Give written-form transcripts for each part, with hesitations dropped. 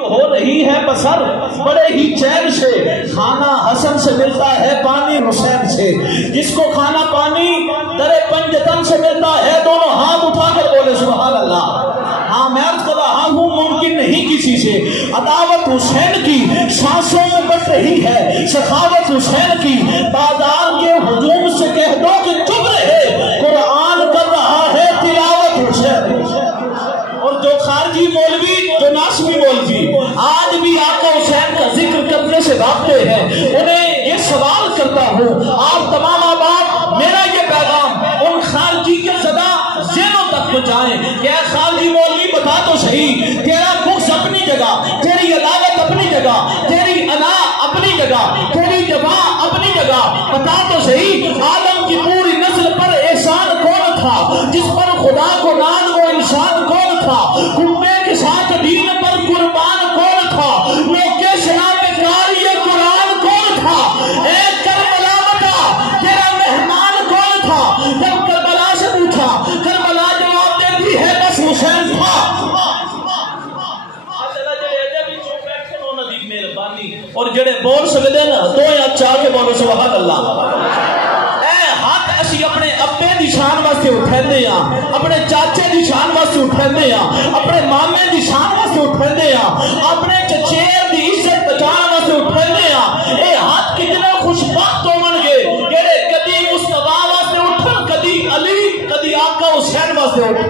ہو رہی ہے بسر بڑے ہی چین سے، کھانا حسن سے ملتا ہے پانی حسین سے، جس کو کھانا پانی در پنجتن سے ملتا ہے دونوں ہاتھ اٹھا کر بولے سبحان اللہ۔ ہاں میں عرض کر رہا ہوں ممکن نہیں کسی سے، عداوت حسین کی سانسوں میں بٹ رہی ہے، سخاوت حسین کی بازار کے ہجوم سے کہہ دو کہ چپ رہے، قرآن کر رہا ہے تلاوت حسین۔ اور جو خارجی مولوی، جو ناسمی مولوی آج بھی آقا حسین کا ذکر کرنے سے بھاگتے ہیں، انہیں یہ سوال کرتا ہوں، آپ تمام آباد میرا یہ پیغام ان خارجی کے زدہ ذہنوں تک پہنچائیں کہ اے خارجی مولوی بتا تو صحیح، تیرا بغض اپنی جگہ، تیری عداوت اپنی جگہ، تیری انا اپنی جگہ، تیری جفا اپنی جگہ، بتا تو صحیح آدم کی پوری نسل پر احسان کون تھا، جس پر خدا کو ناز وہ انسان کون تھا، کنبے کے ساتھ دین پر قربان کون تھا، موقع شنا پہ کار یہ قرآن کون تھا، اے کربلا بتا تیرا مہمان کون تھا، جب کربلا سے پوچھا کربلا جواب دیتی ہے بس حسین تھا۔ اور جڑے بول سکتے نا دو یا چاہ کے بولو سبحان اللہ۔ اے ہاتھ اسی اپنے ابے دی شان واسطے اٹھاندے ہاں، اپنے چاچے دی شان واسطے اٹھاندے ہاں، اپنے مامے دی شان واسطے اٹھاندے ہاں، اپنے چچیر دی عزت بچان واسطے اٹھاندے ہاں۔ اے ہاتھ کتنے خوش بخت ہون گے جڑے کدی مصطفیٰ واسطے اٹھن، کدی علی، کدی آقا حسین واسطے اٹھن،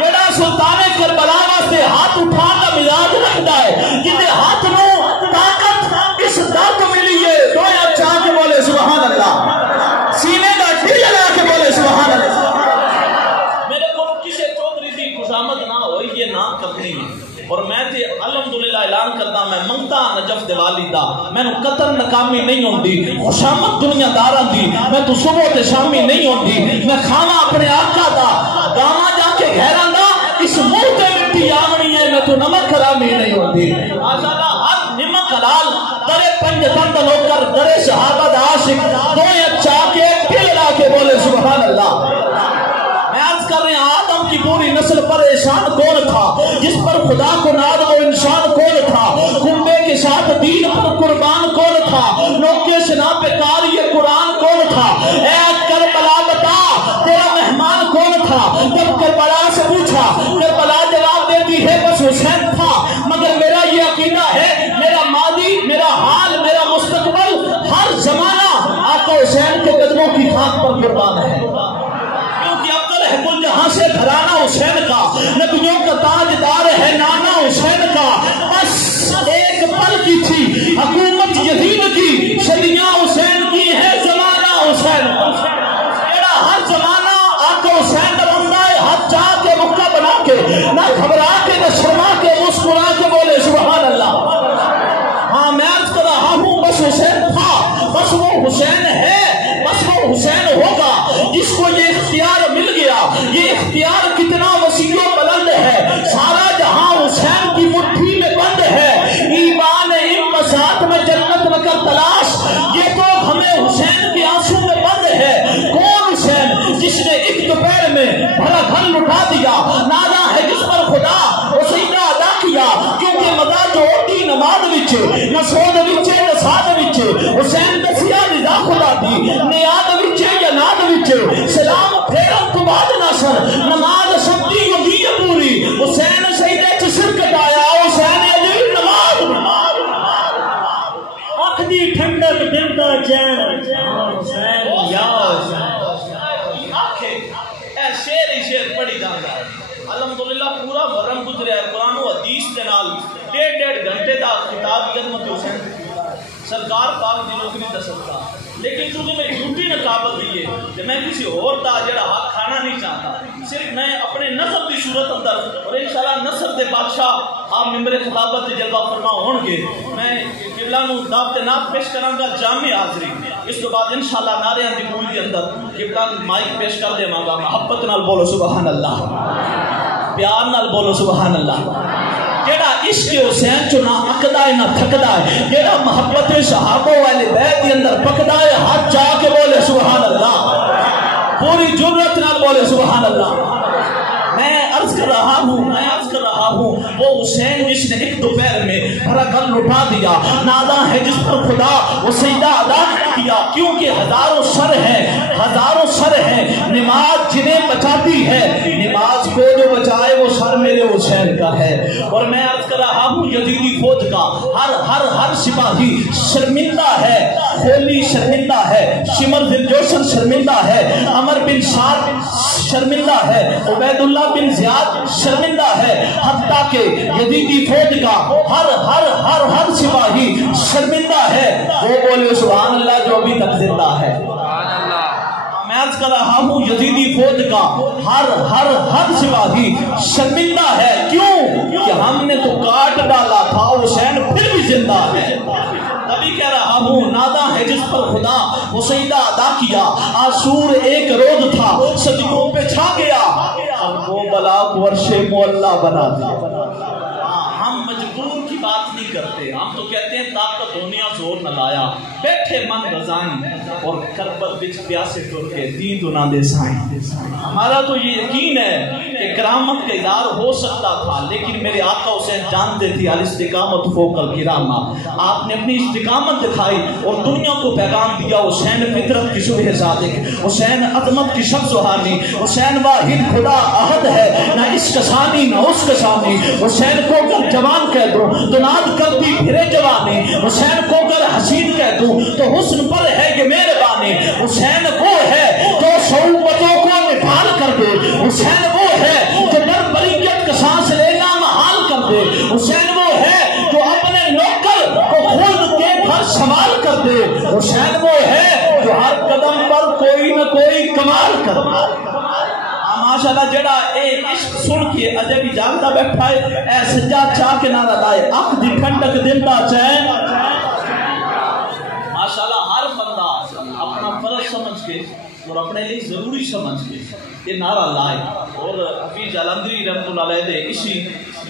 جڑا سلطان کربلا واسطے ہاتھ اٹھان کا مزاج رکھتا ہے، جندے ہاتھ نو طاقت اس درد ملی ہے، دو یا چاہ کے بولے سبحان اللہ، سینے کا دل لگا کے بولے سبحان اللہ۔ میرے کو کسی چودھری دی خوشامد نہ ہوئی یہ نام کرنی ہے، اور میں تے الحمدللہ اعلان کرتا میں منگتا نجف دیوالی دا، میں نو قطن ناکامی نہیں ہوندی، خوشامد دنیا داراں دی میں تو صبح تے شامی نہیں ہوندی، میں کھانا اپنے آقا دا، گاواں جا کے گھراں دا، اس منہ تے مٹی آونی ہے، میں تو نمک حرامی نہیں ہوندی۔ آزادہ ہر نمک حلال درے پنجتن دا نوکر، درے صحابہ دا عاشق، دو یا چاہ کے دل لا کے بولے سبحان اللہ۔ میں عرض کر رہے ہیں آدم کی پوری نسل پر احسان کون تھا، جس پر خدا کو ناز وہ انسان کون تھا، کنبے کے ساتھ دین پر قربان کون تھا، لوکے سنا پہ کار یہ قرآن کون تھا، اے کربلا بتا تیرا مہمان کون تھا، جب کربلا سے پوچھا کربلا جواب دیتی ہے بس حسین تھا، مگر میرا یہ عقیدہ ہے میرا ماضی، میرا حال، میرا مستقبل، ہر زمانہ آقا حسین کے قدموں کی خاک پر قربان ہے، کیونکہ افضل ہے کل جہاں سے گھرانہ حسین کا، نبیوں کا تاجدار ہے نانا حسین کا، بس ایک پل کی تھی حکومت یزید کی، صدیاں حسین کی ہے زمانہ حسین، میرا ہر زمانہ آقا حسین کا بندہ ہے، ہاتھ چاہ کے مکہ بنا کے، نہ گھبرا کے نہ شرما کے مسکرا کے بولے سبحان اللہ۔ ہاں میں عرض کر رہا ہوں بس حسین تھا، بس وہ حسین ہے، بس وہ حسین ہوگا، جس کو یہ اختیار مل گیا، یہ اختیار کتنا وسیع و بلند ہے، سارا جہاں حسین کی مٹھی میں بند ہے، ایمان ان مساعت میں جنت نہ کر تلاش، یہ تو ہمیں حسین کے آنسو میں بند ہے۔ کون حسین جس نے ایک دوپہر میں بھرا گھر لٹا دیا، نازا ہے جس پر خدا وسیلہ ادا کیا، کیونکہ مزہ جو ہوتی نماز وچ، نہ سود وچ نہ ساتھ وچ، حسین دسیا رضا خدا دی، نیاد وچ یا ناد وچ، سلام پھیرن تو بعد نصر، نماز سبتی ہوگی پوری، حسین سجدے چ سر کٹایا، حسین اجی نماز، اکھ دی ٹھنڈک دل دا چین، حسین یا حسین، آنکھیں اے شیر ہی شیر پڑھی جاندا ہے۔ الحمدللہ پورا محرم گزریا ہے، قرآن و حدیث کے نال 1.5 گھنٹے دا خطاب خدمت حسین سرکار پاک دی نوکری دا صدقہ، لیکن چونکہ میری ڈیوٹی نقابت دی ہے کہ میں کسی اور دا جڑا ہاتھ کھانا نہیں چاہتا، صرف میں اپنے نصب دی صورت اندر، اور انشاءاللہ نصب دے بادشاہ آپ ممبر خطابت دے جلوہ فرما ہون گے، میں قبلہ نو دعوت نعت پیش کراں گا جامع حاضری، اس کے بعد انشاءاللہ نعرے دی بول دے اندر قبلہ مائک پیش کر دے مانگا، محبت نال بولو سبحان اللہ، پیار نال بولو سبحان اللہ۔ جیڑا عشق حسین چو نہ اکدا ہے نہ تھکدا ہے، جیڑا محبت صحابہ والے بیت کے اندر پکدا ہے، ہاتھ جا کے بولے سبحان اللہ، پوری جرت نال بولے سبحان اللہ۔ میں عرض کر رہا ہوں وہ حسین جس نے ایک دوپہر میں بھرا گل لٹا دیا، نادا ہے جس پر خدا وہ سجدہ ادا کیا، کیونکہ ہزاروں سر ہیں نماز جنہیں بچاتی ہے، نماز کو جو بچائے وہ سر میرے حسین کا ہے۔ اور میں عرض کر رہا ہوں یزیدی فوج کا ہر سپاہی شرمندہ ہے، خولی شرمندہ ہے، شمر بن جوشن شرمندہ ہے، عمر بن سعد شرمندہ ہے، عبید اللہ بن زیاد شرمندہ ہے، حتیٰ کہ یزیدی فوج کا ہر سپاہی شرمندہ ہے۔ وہ بولے سبحان اللہ جو ابھی تک زندہ ہے۔ میں عرض کر رہا ہوں یزیدی فوج کا ہر سپاہی شرمندہ ہے، کیوں کہ ہم نے تو کاٹ ڈالا تھا، حسین پھر بھی زندہ ہے۔ ابھی کہہ رہا ہوں نادا ہے جس پر خدا وہ سجدہ ادا کیا، آسور ایک روز تھا صدیوں پہ چھا گیا، اب وہ بلا کو عرش معلا بنا دیا۔ ہم مجبور کی بات نہیں کرتے، ہم تو کہتے ہیں طاقت دنیا زور نہ لایا، بیٹھے من رضائیں اور کربت بچ پیاسے ٹر کے دید نہ دے سائیں۔ ہمارا تو یہ یقین ہے کہ کرامت کا اظہار ہو سکتا تھا، لیکن میرے آقا حسین جانتے تھے الاستقامت فوق الکرامہ۔ آپ نے اپنی استقامت دکھائی اور دنیا کو پیغام دیا، حسین فطرت کی صبح صادق، حسین عظمت کی شب سہانی، حسین واحد خدا احد ہے، نہ اس کا ثانی نہ اس کا ثانی، حسین کو اگر جوان کہہ دوں تو ناد کرتی پھرے جوانی، حسین کو اگر حسین کہہ دوں تو حسن پر ہے یہ مہربانی، حسین وہ ہے جو صعوبتوں کو نبھال کر دے، حسین وہ ہے جو در بریت کا سانس لینا محال کر دے، حسین وہ ہے جو اپنے نوکر کو خود کے گھر سنبھال کر دے، حسین وہ ہے جو ہر قدم پر کوئی نہ کوئی کمال کر دے۔ ماشاءاللہ جڑا اے عشق سن کے اجے بھی جانتا بیٹھا ہے، اے سجاد چاہ کے نعرہ لائے، اکھ دی ٹھنڈک دل دا چین۔ ماشاءاللہ ہر بندہ اپنا فرض سمجھ کے اور اپنے لیے ضروری سمجھ کے یہ نعرہ لائے، اور حفیظ جلندری رحمۃ اللہ علیہ دے اسی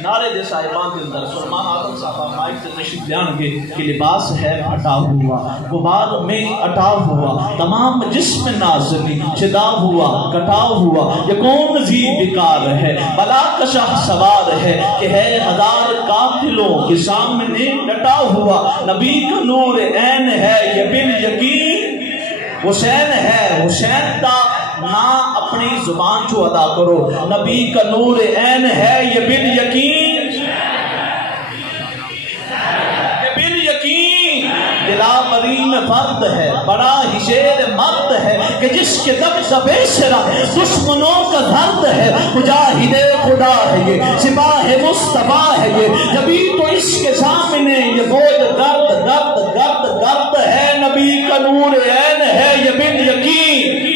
نعرے دے صاحبان کے اندر سلمان آدم صاحب مائک سے تشریف بیان کے کہ لباس ہے پھٹا ہوا، غبار میں اٹاؤ ہوا، تمام جسم نازنی شداب ہوا، کٹاؤ ہوا، یہ کون زی بیکار ہے، بلا کا شاہ سوار ہے کہ ہے ہزار قاتلوں کے سامنے ڈٹا ہوا، نبی کا نور عین ہے یہ بال یقین حسین ہے، حسین تا نہ اپنی زبان جو ادا کرو، نبی کا نور عین ہے یہ بال یقین، یہ بال یقین دلا بری میں فرد ہے، بڑا ہی شیر مرد ہے کہ جس کے دبدبے سے دشمنوں کا درد ہے، مجاہد خدا ہے یہ، سپاہ مصطفیٰ ہے یہ، جبھی تو اس کے سامنے یہ بوجھ گرد گرد گرد گرد ہے، نبی کا نور عین ہے یہ بال یقین،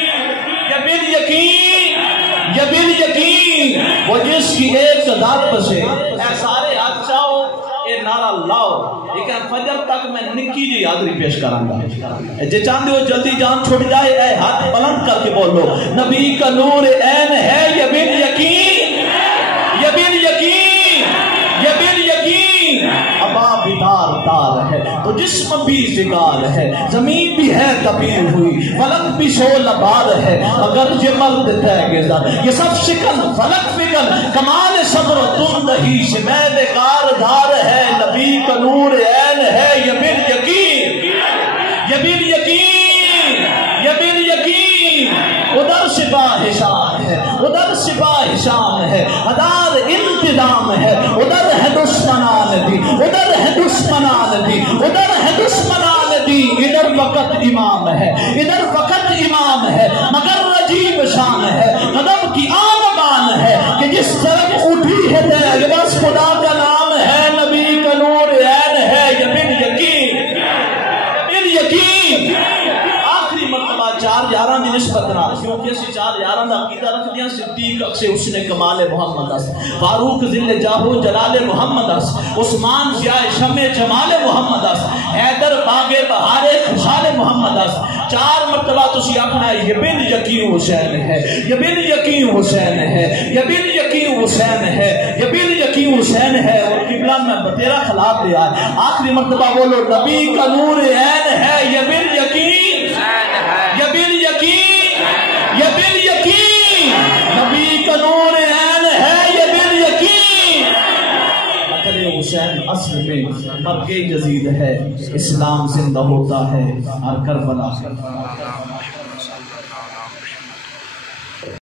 یہ بال یقین، یہ بال یقین وہ جس کی ایک ذات سے اے سارے ہاتھ چاہو اے نعرہ لاؤ، لیکن فجر تک میں نکی جی حاضری پیش کروں گا، جے چاہتے ہو جلدی جان چھوٹ جائے اے ہاتھ بلند کر کے بولو، نبی کا نور عین ہے یہ بال یقین، یہ بال یقین، یہ بال یقین، ابا بیدار دار ہے تو جسم بھی زگار ہے، زمین بھی ہے تبیر ہوئی، فلک بھی شعلہ بار ہے، اگر یہ مرد تھے گزر یہ سب شکل فلک فکل، کمال صبر تندہی سے میل کاردار ہے، نبی کا نور عین ہے یہ بال یقین، یہ بال یقین، یہ بال یقین، ادھر سپاہ شام ہے، ادھر سپاہ شام ہے، ہزار انتظام ہے، ادھر ہے دشمنان دی، ادھر ہے دشمنان دی، ادھر ہے دشمنان دی، ادھر وقت امام ہے، ادھر وقت امام ہے، مگر عجیب شان ہے، قدم کی آن ہے کہ جس طرف اٹھی ہے دیگ بس خدا کا نام ہے، نبی کا نور عین ہے یہ بال یقین، یہ بال یقین۔ آخری مرتبہ چار یاراں دی نسبت نہ، کیونکہ اسی چار یاراں دا عقیدہ رکھ دیا، صدیق اکسے اس نے کمال محمد اس، فاروق ذل جاہو جلال محمد اس، عثمان ضیاء شمع جمال محمد اس، حیدر باغ بہار خوشحال محمد اس۔ چار مرتبہ تسی اپنا یہ بال یقین حسین ہے، یہ بال یقین حسین ہے، یہ بال یقین حسین ہے، یہ بال یقین حسین ہے، اور قبلہ میں تیرا خلاف لیا ہے، آخری مرتبہ بولو نبی کا نور عین ہے یہ بال یقین، یہ بال یقین، یہ بال یقین، نبی کا نور عین ہے حسین اصل میں مرگ یزید ہے، اسلام زندہ ہوتا ہے اور کربلا